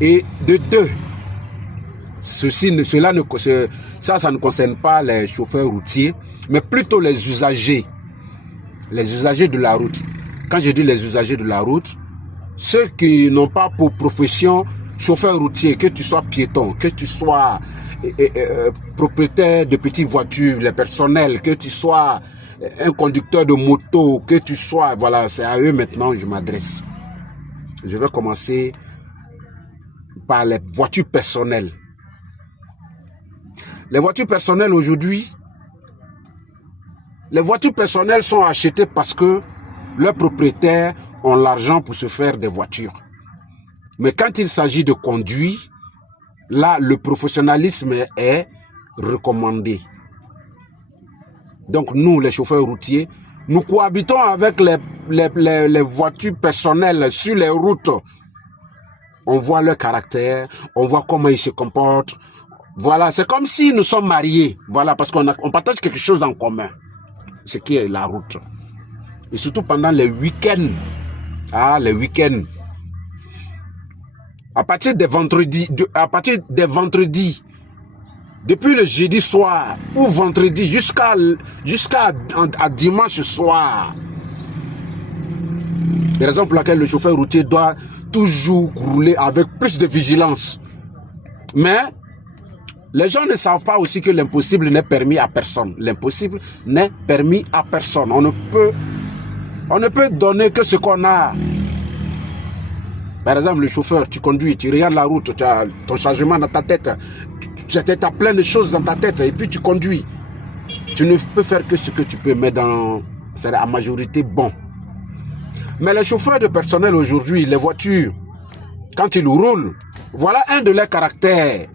Et de deux, ça ne concerne pas les chauffeurs routiers, mais plutôt les usagers de la route. Quand je dis les usagers de la route, ceux qui n'ont pas pour profession chauffeur routier, que tu sois piéton, que tu sois propriétaire de petites voitures, les personnels, que tu sois un conducteur de moto, que tu sois, voilà, c'est à eux maintenant que je m'adresse. Je vais commencer par les voitures personnelles. Les voitures personnelles aujourd'hui, les voitures personnelles sont achetées parce que leurs propriétaires ont l'argent pour se faire des voitures. Mais quand il s'agit de conduire, là, le professionnalisme est recommandé. Donc nous, les chauffeurs routiers, nous cohabitons avec les voitures personnelles sur les routes. On voit leur caractère, on voit comment ils se comportent. Voilà, c'est comme si nous sommes mariés. Voilà, parce qu'on partage quelque chose en commun. Ce qui est la route. Et surtout pendant les week-ends. Ah, les week-ends. À partir des vendredis, depuis le jeudi soir ou vendredi jusqu'à dimanche soir. C'est la raison pour laquelle le chauffeur routier doit toujours rouler avec plus de vigilance. Mais les gens ne savent pas aussi que l'impossible n'est permis à personne. L'impossible n'est permis à personne. On ne peut donner que ce qu'on a. Par exemple, le chauffeur, tu conduis, tu regardes la route, tu as ton chargement dans ta tête, tu as plein de choses dans ta tête et puis tu conduis. Tu ne peux faire que ce que tu peux, mais c'est la majorité bon. Mais les chauffeurs de personnel aujourd'hui, les voitures, quand ils roulent, voilà un de leurs caractères.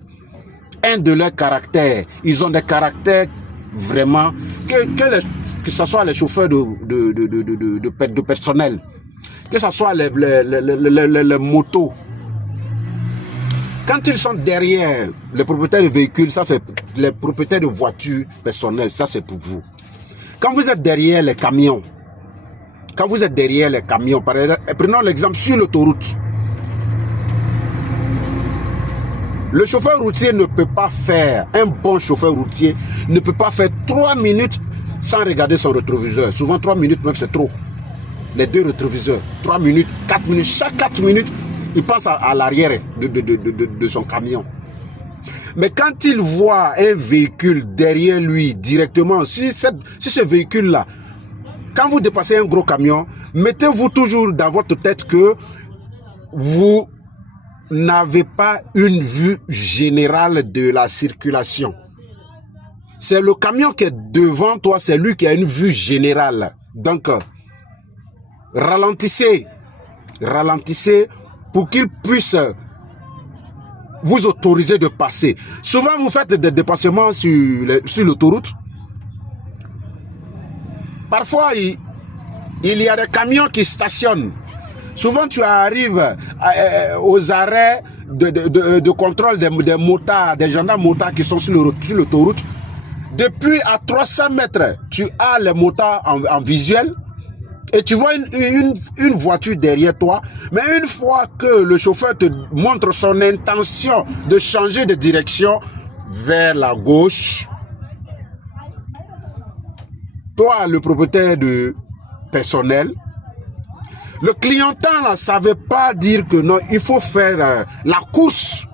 Ils ont des caractères vraiment, que ce soit les chauffeurs de personnel, que ce soit les motos. Quand ils sont derrière les propriétaires de véhicules, ça c'est les propriétaires de voitures personnelles, ça c'est pour vous. Quand vous êtes derrière les camions, par exemple, prenons l'exemple sur l'autoroute. Le chauffeur routier ne peut pas faire, un bon chauffeur routier ne peut pas faire 3 minutes sans regarder son rétroviseur. Souvent 3 minutes même c'est trop. Les deux rétroviseurs, 3 minutes, 4 minutes, chaque 4 minutes, il passe à l'arrière de son camion. Mais quand il voit un véhicule derrière lui directement, si ce véhicule-là, quand vous dépassez un gros camion, mettez-vous toujours dans votre tête que vous n'avez pas une vue générale de la circulation. C'est le camion qui est devant toi, c'est lui qui a une vue générale. Donc, ralentissez pour qu'il puisse vous autoriser de passer. Souvent, vous faites des dépassements sur l'autoroute. Parfois, il y a des camions qui stationnent. Souvent, tu arrives aux arrêts de contrôle des motards, des gendarmes motards qui sont sur l'autoroute. Depuis à 300 mètres, tu as les motards en visuel et tu vois une voiture derrière toi. Mais une fois que le chauffeur te montre son intention de changer de direction vers la gauche, toi, le propriétaire de personnel, le clientant ne savait pas dire que non, il faut faire la course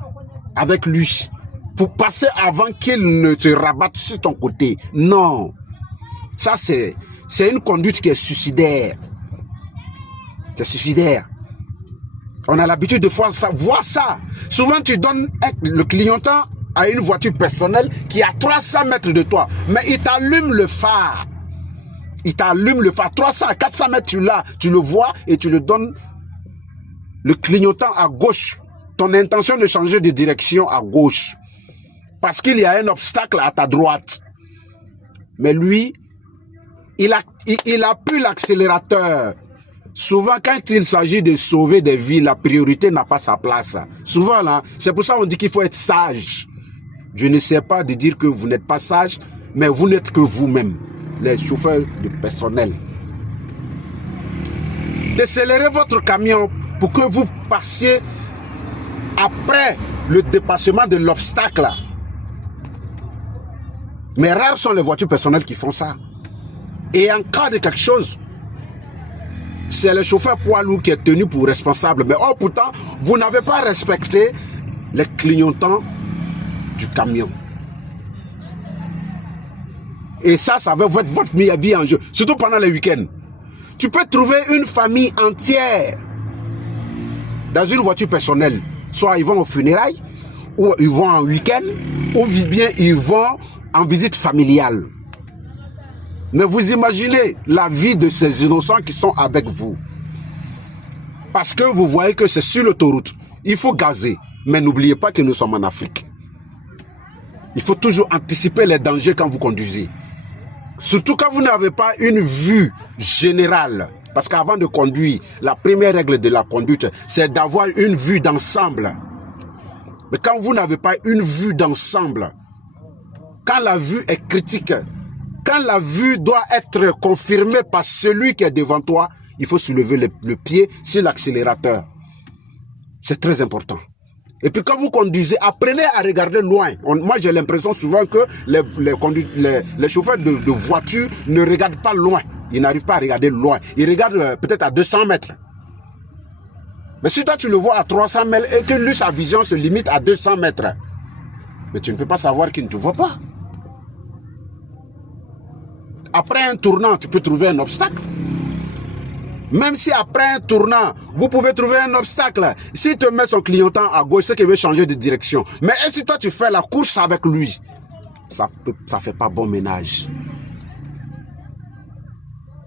avec lui pour passer avant qu'il ne te rabatte sur ton côté. Non, ça c'est une conduite qui est suicidaire. C'est suicidaire. On a l'habitude de voir ça. Souvent tu donnes le clientant à une voiture personnelle qui est à 300 mètres de toi, mais il t'allume le phare. 300 à 400 mètres, tu le vois et tu le donnes le clignotant à gauche. Ton intention de changer de direction à gauche. Parce qu'il y a un obstacle à ta droite. Mais lui, il appuie l'accélérateur. Souvent, quand il s'agit de sauver des vies, la priorité n'a pas sa place. Souvent, là, c'est pour ça qu'on dit qu'il faut être sage. Je ne sais pas de dire que vous n'êtes pas sage, mais vous n'êtes que vous-même. Les chauffeurs de personnel. Décélérez votre camion pour que vous passiez après le dépassement de l'obstacle. Mais rares sont les voitures personnelles qui font ça. Et en cas de quelque chose, c'est le chauffeur poids lourd qui est tenu pour responsable. Mais oh, pourtant, vous n'avez pas respecté les clignotants du camion. Et ça va mettre votre vie en jeu. Surtout pendant les week-ends. Tu peux trouver une famille entière dans une voiture personnelle. Soit ils vont aux funérailles, ou ils vont en week-end, ou bien ils vont en visite familiale. Mais vous imaginez la vie de ces innocents qui sont avec vous. Parce que vous voyez que c'est sur l'autoroute. Il faut gazer. Mais n'oubliez pas que nous sommes en Afrique. Il faut toujours anticiper les dangers quand vous conduisez. Surtout quand vous n'avez pas une vue générale. Parce qu'avant de conduire, la première règle de la conduite, c'est d'avoir une vue d'ensemble. Mais quand vous n'avez pas une vue d'ensemble, quand la vue est critique, quand la vue doit être confirmée par celui qui est devant toi, il faut soulever le pied sur l'accélérateur. C'est très important. Et puis quand vous conduisez, apprenez à regarder loin. Moi j'ai l'impression souvent que les chauffeurs de voiture ne regardent pas loin. Ils n'arrivent pas à regarder loin. Ils regardent peut-être à 200 mètres. Mais si toi tu le vois à 300 mètres et que lui sa vision se limite à 200 mètres, mais tu ne peux pas savoir qu'il ne te voit pas. Après un tournant, tu peux trouver un obstacle. Même si après un tournant, vous pouvez trouver un obstacle. S'il te met son clignotant à gauche, c'est qu'il veut changer de direction. Mais et si toi tu fais la course avec lui, ça ne fait pas bon ménage.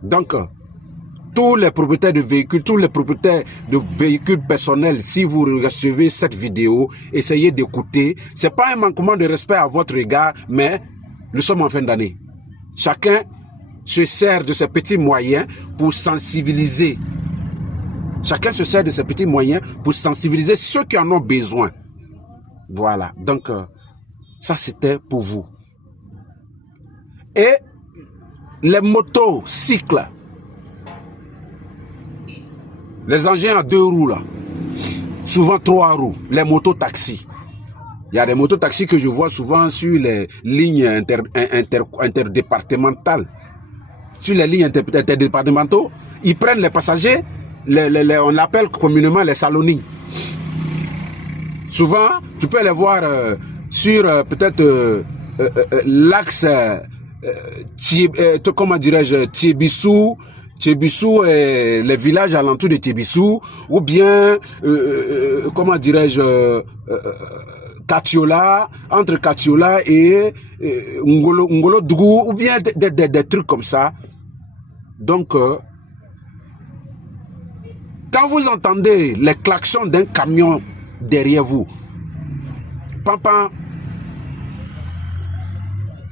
Donc, tous les propriétaires de véhicules, tous les propriétaires de véhicules personnels, si vous recevez cette vidéo, essayez d'écouter. Ce n'est pas un manquement de respect à votre égard, mais nous sommes en fin d'année. Chacun se sert de ses petits moyens pour sensibiliser. Chacun se sert de ses petits moyens pour sensibiliser ceux qui en ont besoin. Voilà. Donc, ça c'était pour vous. Et les motocycles, les engins à 2 roues là, souvent 3 roues, les mototaxis. Il y a des mototaxis que je vois souvent sur les lignes interdépartementales. Sur les lignes interdépartementaux, ils prennent les passagers, on l'appelle communément les salonings. Souvent, tu peux les voir sur peut-être l'axe, comment dirais-je, Thiébissou et les villages alentours de Thiébissou, ou bien, comment dirais-je, Katiola, entre Katiola et Ngolo Dougou, ou bien des trucs comme ça. Donc, quand vous entendez les klaxons d'un camion derrière vous, papa,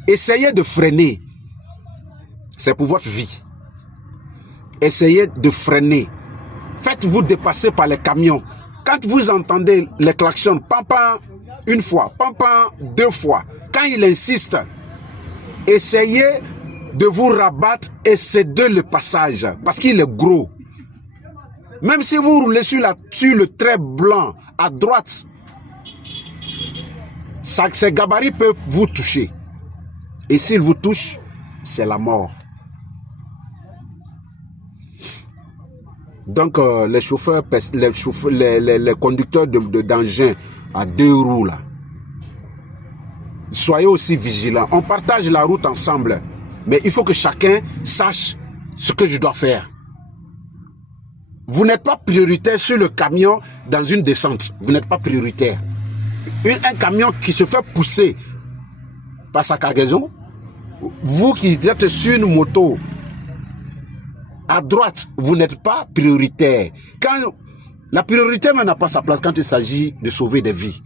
essayez de freiner. C'est pour votre vie. Essayez de freiner. Faites-vous dépasser par les camions. Quand vous entendez les klaxons, papa, une fois, papa, 2 fois, quand il insiste, essayez de vous rabattre et céder le passage parce qu'il est gros. Même si vous roulez sur le trait blanc à droite, ces gabarits peuvent vous toucher. Et s'ils vous touchent, c'est la mort. Donc les chauffeurs, les conducteurs d'engins à 2 roues là, soyez aussi vigilants. On partage la route ensemble. Mais il faut que chacun sache ce que je dois faire. Vous n'êtes pas prioritaire sur le camion dans une descente. Vous n'êtes pas prioritaire. Un camion qui se fait pousser par sa cargaison, vous qui êtes sur une moto, à droite, vous n'êtes pas prioritaire. Quand la priorité n'a pas sa place quand il s'agit de sauver des vies.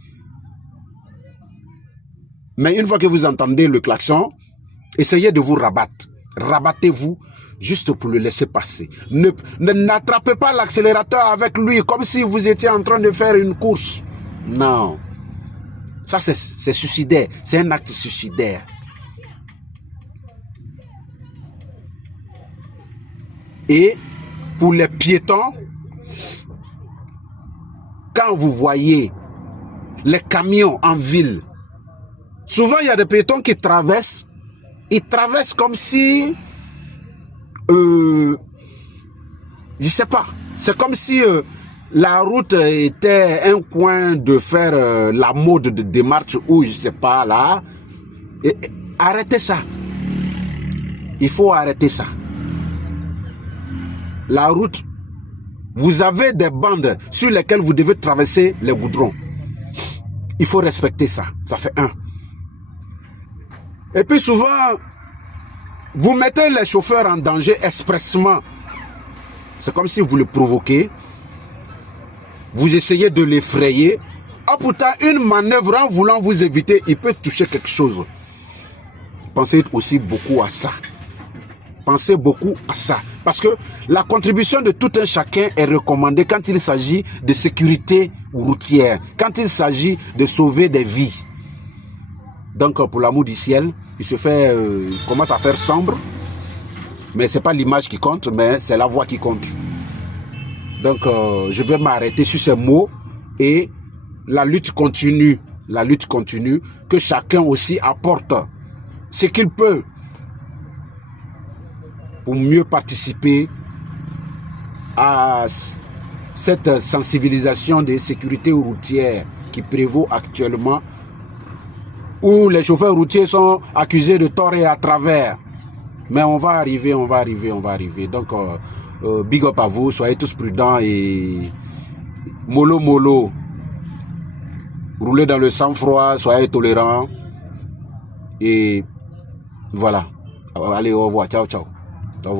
Mais une fois que vous entendez le klaxon, essayez de vous rabattre. Rabattez-vous juste pour le laisser passer. N'attrapez pas l'accélérateur avec lui comme si vous étiez en train de faire une course. Non. Ça, c'est suicidaire. C'est un acte suicidaire. Et pour les piétons, quand vous voyez les camions en ville. Souvent, il y a des piétons qui traversent. Ils traversent comme si... je sais pas. C'est comme si la route était un coin de faire la mode de démarche ou je sais pas là. Arrêtez ça. Il faut arrêter ça. La route, vous avez des bandes sur lesquelles vous devez traverser les goudrons. Il faut respecter ça. Ça fait un. Et puis souvent, vous mettez les chauffeurs en danger expressement. C'est comme si vous le provoquez. Vous essayez de l'effrayer. Ah, pourtant, une manœuvre en voulant vous éviter, il peut toucher quelque chose. Pensez aussi beaucoup à ça. Pensez beaucoup à ça. Parce que la contribution de tout un chacun est recommandée quand il s'agit de sécurité routière, quand il s'agit de sauver des vies. Donc, pour l'amour du ciel, il se fait, commence à faire sombre. Mais ce n'est pas l'image qui compte, mais c'est la voix qui compte. Donc, je vais m'arrêter sur ces mots et la lutte continue. La lutte continue, que chacun aussi apporte ce qu'il peut pour mieux participer à cette sensibilisation des sécurités routières qui prévaut actuellement, où les chauffeurs routiers sont accusés de tort et à travers. Mais on va arriver, on va arriver, on va arriver. Donc, big up à vous, soyez tous prudents et mollo mollo. Roulez dans le sang-froid, soyez tolérants. Et voilà. Allez, au revoir, ciao, ciao.